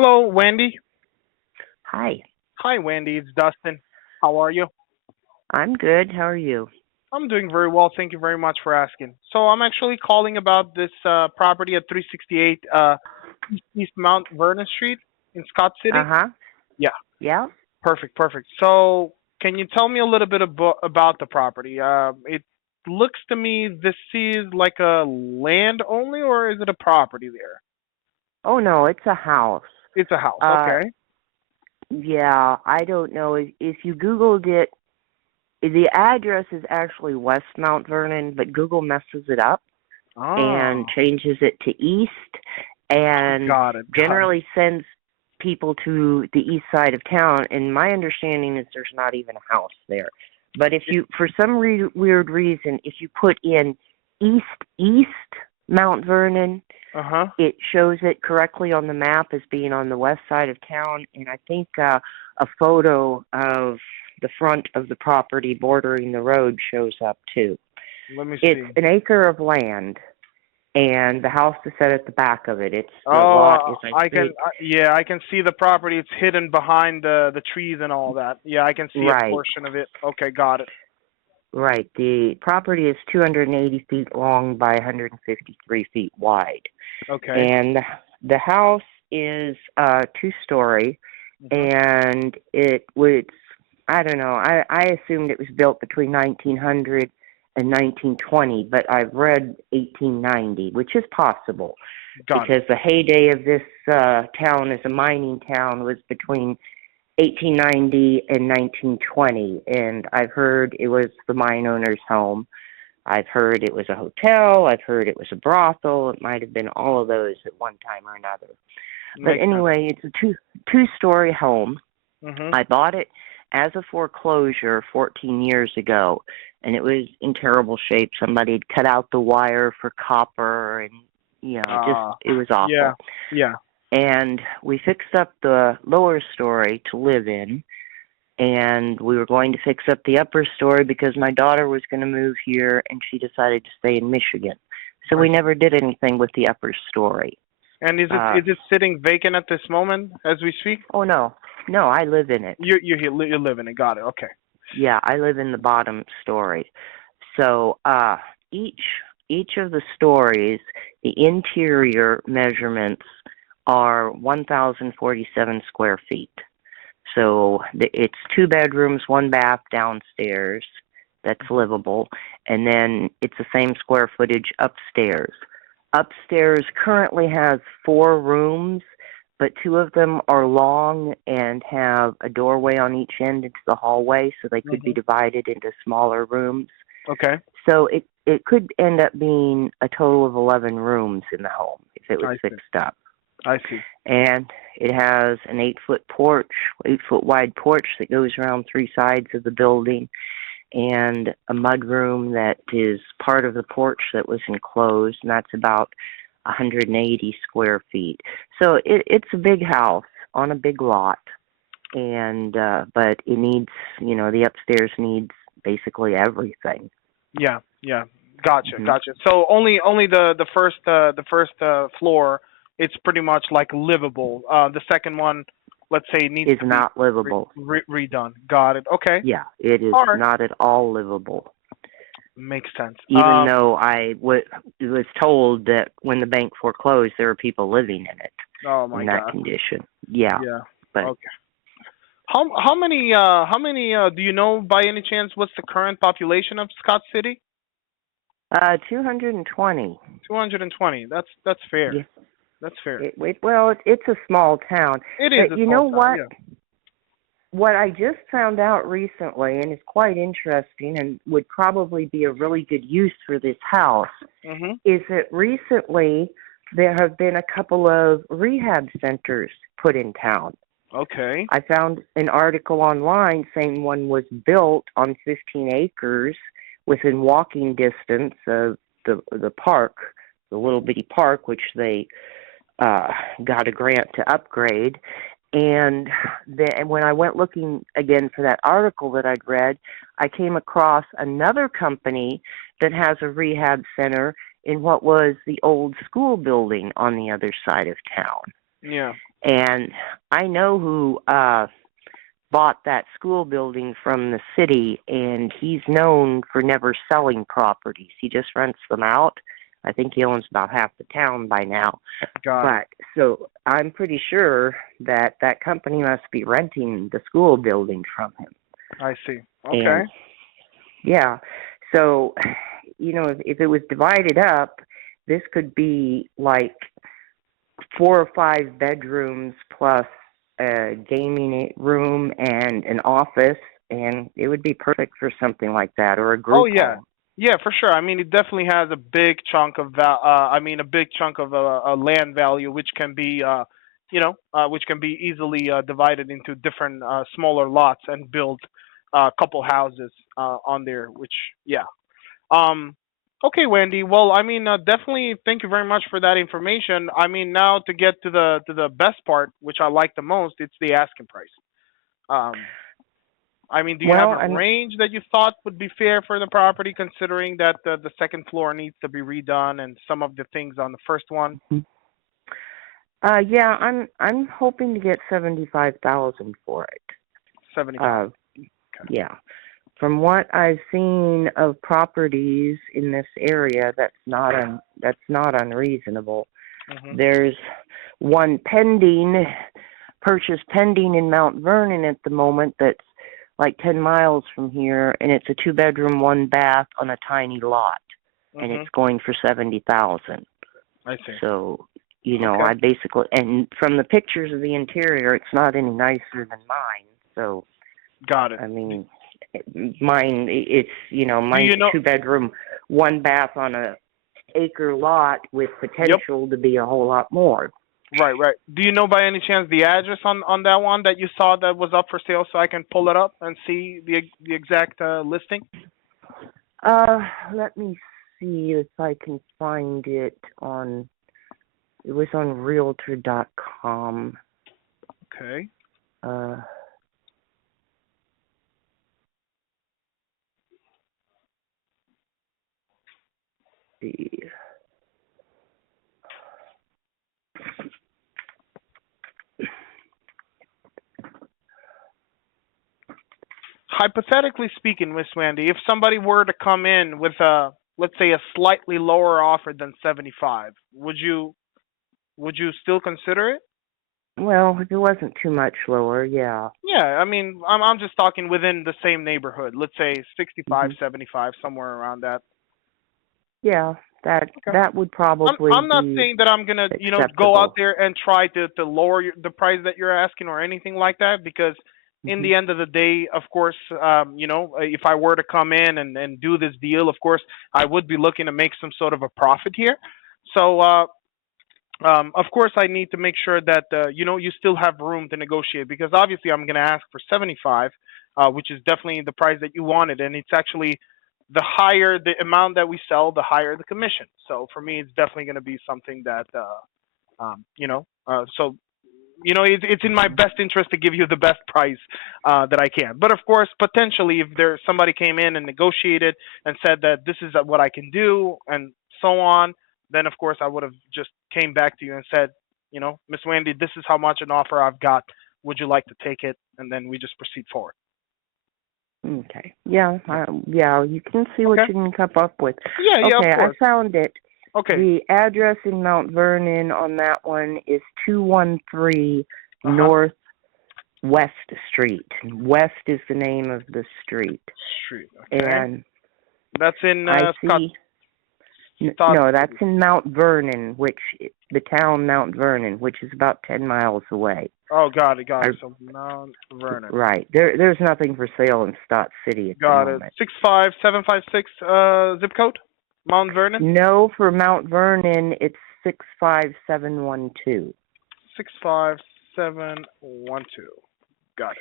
Hello, Wendy. Hi, Hi, Wendy. It's Dustin. How are you? I'm good. How are you? I'm doing very well. Thank you very much for asking. So I'm actually calling about this property at 368 East Mount Vernon Street in Scott City. Uh-huh. Yeah, Yeah? perfect, perfect. So can you tell me a little bit about the property? It looks to me this is like a land only, or is it a property there? Oh no, it's a house. It's a house. Uh Okay. yeah, I don't know if you Googled it, the address is actually West Mount Vernon, but Google messes it up and Oh, changes it to East and got it, got it. generally sends people to the east side of town, and my understanding is there's not even a house there. But if you, for some weird reason, if you put in East East Mount Vernon, Uh huh. it shows it correctly on the map as being on the west side of town, and I think a photo of the front of the property bordering the road shows up too. Let me It's see. an acre of land, and the house is set at the back of it. It's the lot Oh, is, I I can, think, yeah, I can see the property. It's hidden behind the trees and all that. Yeah, I can see a right, portion of it. Okay, got it. right. The property is 280 feet long by 153 feet wide, Okay. and the house is two-story, Mhm. and it was, I don't know, I assumed it was built between 1900 and 1920, but I've read 1890, which is possible Got it. because the heyday of this town as a mining town was between 1890 and 1920, and I've heard it was the mine owner's home. I've heard it was a hotel. I've heard it was a brothel. It might have been all of those at one time or another. But Makes sense. anyway, it's a two-story home. Mhm. I bought it as a foreclosure 14 years ago, and it was in terrible shape. Somebody had cut out the wire for copper, and just Uh, it was yeah, awful. yeah. And we fixed up the lower story to live in, and we were going to fix up the upper story because my daughter was going to move here, and she decided to stay in Michigan. So I we see. never did anything with the upper story. And is it Uh, is it sitting vacant at this moment as we speak? oh no, no, I live in it. You live in it. Got it. Okay. Yeah, I live in the bottom story. So each each of the stories, the interior measurements are 1,047 square feet. So it's two bedrooms, one bath downstairs that's Mhm. livable, and then it's the same square footage upstairs. Upstairs currently has four rooms, but two of them are long and have a doorway on each end into the hallway, so they could be Mhm. divided into smaller rooms. Okay. So it could end up being a total of 11 rooms in the home if it was I see. fixed up. I see. And it has an 8-foot porch, 8-foot wide porch that goes around three sides of the building, and a mudroom that is part of the porch that was enclosed, and that's about 180 square feet. So it's a big house on a big lot, and but it needs, the upstairs needs basically everything. Yeah. Yeah. Gotcha. Hmm. Gotcha. So only the first floor, it's pretty much like livable. The second one, let's say, needs Is to be not livable. redone. Got it. Okay. Yeah, it is All right. not at all livable. Makes sense. Even though was told that when the bank foreclosed, there were people living in it Oh my in that God. condition. Yeah, Yeah. but Okay. How many do you know by any chance? What's the current population of Scott City? 220. 220. That's fair. Yeah, That's fair. it's a small town. It is But a you small know town. what? Yeah. What I just found out recently, and is quite interesting, and would probably be a really good use for this house, Mhm. is that recently there have been a couple of rehab centers put in town. Okay. I found an article online saying one was built on 15 acres within walking distance of the park, the little bitty park, which they got a grant to upgrade. And then when I went looking again for that article that I'd read, I came across another company that has a rehab center in what was the old school building on the other side of town. Yeah. And I know who bought that school building from the city, and he's known for never selling properties. He just rents them out. I think he owns about half the town by now. Got it. But so I'm pretty sure that that company must be renting the school building from him. I see. Okay. And yeah, so if it was divided up, this could be like 4 or 5 bedrooms plus a gaming room and an office, and it would be perfect for something like that, or a Oh group yeah, home. yeah, for sure. I mean, it definitely has a big chunk of a big chunk of land value, which can be which can be easily divided into different smaller lots and build a couple houses on there. Which yeah. Um. Okay, Wendy. Well, I mean, definitely. Thank you very much for that information. I mean, now to get to the best part, which I like the most, it's the asking price. Um. I mean, do you have Well, a range that you thought would be fair for the property, considering that the second floor needs to be redone and some of the things on the first one? yeah, I'm hoping to get 75,000 for it. 75. Uh, yeah. From what I've seen of properties in this area, that's not unreasonable. Hmm. There's one purchase pending in Mount Vernon at the moment that's like 10 miles from here, and it's a 2-bedroom, 1 bath on a tiny lot, and Hmm. it's going for 70,000. I see. So, Okay. I basically, and from the pictures of the interior, it's not any nicer than mine. So, Got it. I mean, Do mine's you a know? 2-bedroom, 1 bath on a acre lot with Yep. potential to be a whole lot more. Right, right. Do you know by any chance the address on that one that you saw that was up for sale, so I can pull it up and see the exact listing? Let me see if I can find it on. It was on Realtor.com. Okay. Uh, the Hypothetically speaking, Miss Wendy, if somebody were to come in with let's say a slightly lower offer than 75, would you still consider it? well, if it wasn't too much lower, yeah. Yeah, I mean, I'm just talking within the same neighborhood. Let's say 65, Hmm. 75, somewhere around that. Yeah, that Okay. that would I'm probably I'm not be saying that I'm gonna go out acceptable. there and try to lower the price that you're asking or anything like that, because in Hmm. the end of the day, of course, if I were to come in and do this deal, of course, I would be looking to make some sort of a profit here. So of course, I need to make sure that you still have room to negotiate, because obviously I'm going to ask for 75, which is definitely the price that you wanted, and it's actually the higher the amount that we sell, the higher the commission. So for me, it's definitely going to be something that so it's in my Hmm. best interest to give you the best price that I can. But of course, potentially, if there somebody came in and negotiated and said that this is what I can do and so on, then of course I would have just came back to you and said, Miss Wendy, this is how much an offer I've got. Would you like to take it? And then we just proceed forward. Okay. Yeah. Yeah. Yeah. You can see what Okay. you can come up with. Yeah. Yeah. Of Okay. I course. found it. Okay. The address in Mount Vernon on that one is 213 Uh huh. North West Street. West is the name of the street. Street. Okay. And That's in I Scott. see, Scott no, that's City. in Mount Vernon, the town Mount Vernon, which is about 10 miles away. Oh, got it. Got I, it. So Mount Vernon. right. There's nothing for sale in Stott City at the Got it. moment. 65756 zip code, Mount Vernon. No, for Mount Vernon, it's 65712. 65712. Got it.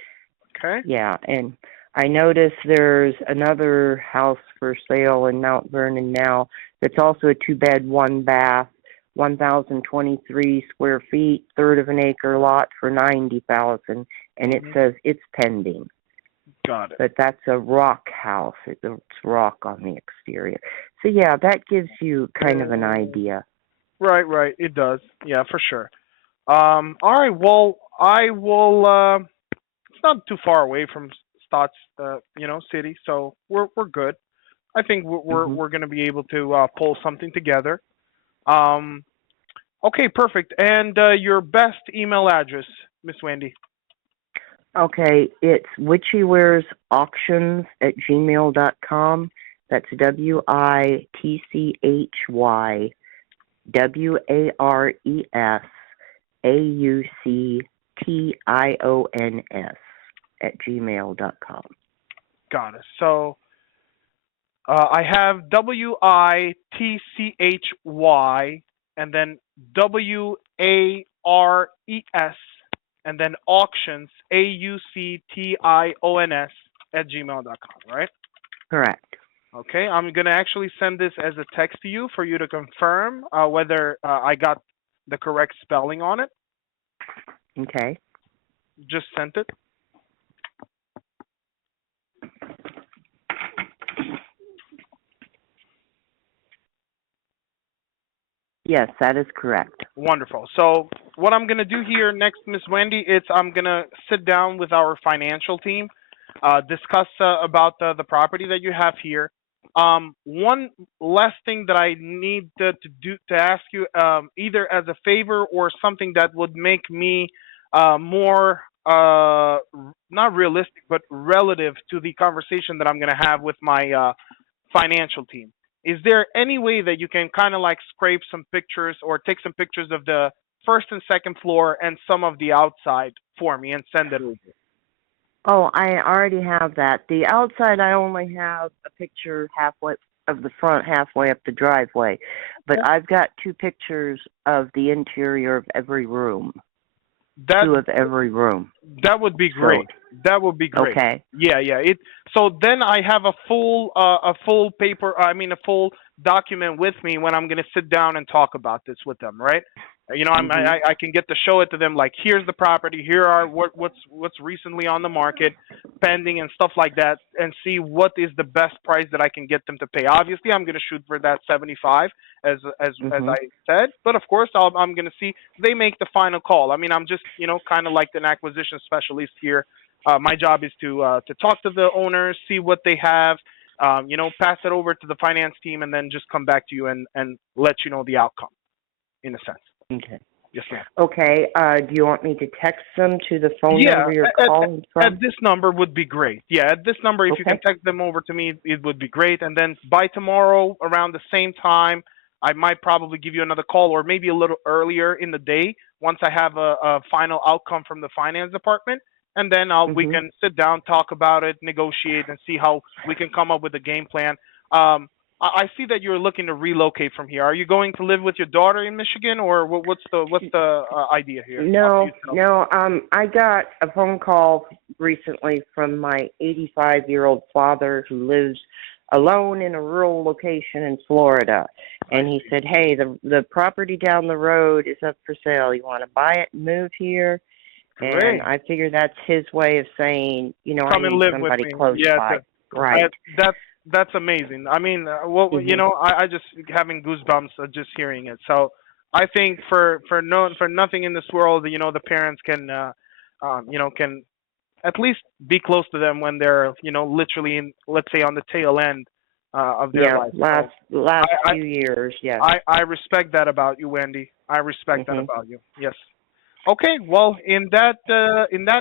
Okay. Yeah, and I notice there's another house for sale in Mount Vernon now that's also a 2-bed, 1 bath, 1,023 square feet, third of an acre lot for 90,000, and it Hmm. says it's pending. Got it. But that's a rock house. It's rock on the exterior. So yeah, that gives you kind of an idea. Right. Right. It does. Yeah, for sure. All right. Well, I will. It's not too far away from Stotts, city, so we're good. I think Hmm. we're going to be able to pull something together. Um, okay, perfect. And your best email address, Miss Wendy. Okay, it's witchywearsauctions@gmail.com. That's WITCHYAUCTIONS@gmail.com. Got it. So I have WITCHY and then WARES and then auctions AUCTIONS at gmail.com, right? Correct. Okay, I'm gonna actually send this as a text to you for you to confirm whether I got the correct spelling on it. Okay. Just sent it. Yes, that is correct. Wonderful. So what I'm gonna do here next, Miss Wendy, is I'm gonna sit down with our financial team, discuss about the property that you have here. One last thing that I need to ask you, either as a favor or something that would make me more not realistic, but relative to the conversation that I'm gonna have with my financial team. Is there any way that you can kind of like scrape some pictures or take some pictures of the first and second floor and some of the outside for me and send it over? Oh, I already have that. The outside, I only have a picture halfway of the front, halfway up the driveway. But I've got two pictures of the interior of every room, That two of every room. that would be So, great. That would be great. okay. Yeah, yeah. It so then I have a full paper. I mean a full document with me when I'm gonna sit down and talk about this with them, right? Mhm. I can get to show it to them like here's the property, here are what's recently on the market, pending and stuff like that, and see what is the best price that I can get them to pay. Obviously, I'm gonna shoot for that 75 as I Mhm. said, but of course I'm gonna see they make the final call. I mean, I'm just kind of like an acquisition specialist here. My job is to talk to the owners, see what they have, pass it over to the finance team, and then just come back to you and let you know the outcome in a sense. Okay. Yes, ma'am. Okay. Do you want me to text them to the phone Yeah, number you're at, calling at from? this number would be great. Yeah, at this number, if you can Okay. text them over to me, it would be great. And then by tomorrow, around the same time, I might probably give you another call, or maybe a little earlier in the day once I have a final outcome from the finance department. And then we Mhm. can sit down, talk about it, negotiate, and see how we can come up with a game plan. I see that you're looking to relocate from here. Are you going to live with your daughter in Michigan, or what's the idea here? For you No, to know? no. I got a phone call recently from my 85-year-old father who lives alone in a rural location in Florida, I and he see. said, "Hey, the property down the road is up for sale. You want to buy it and move here?" And Great. I figure that's his way of saying, I Come and need live with somebody me. close Yeah, by. I, Right. that's amazing. I mean, well, Mhm. I just having goosebumps just hearing it. So I think for nothing in this world, the parents can at least be close to them when they're literally in, let's say, on the tail end of their Yeah, life. So last I few years, yes. I respect that about you, Wendy. I respect that Mhm. about you. Yes. Okay, well, in that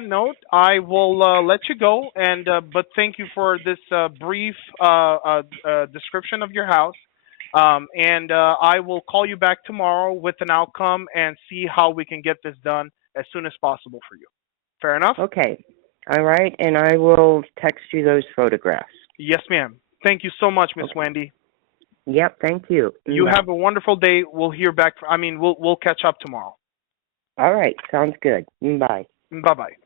note, I will let you go. And but thank you for this brief description of your house. And I will call you back tomorrow with an outcome and see how we can get this done as soon as possible for you. Fair enough? Okay. All right, and I will text you those photographs. Yes, ma'am. Thank you so much, Miss Okay. Wendy. Yep, thank you. You Bye. have a wonderful day. We'll hear back. I mean, we'll catch up tomorrow. All right, sounds good. Bye. Bye bye.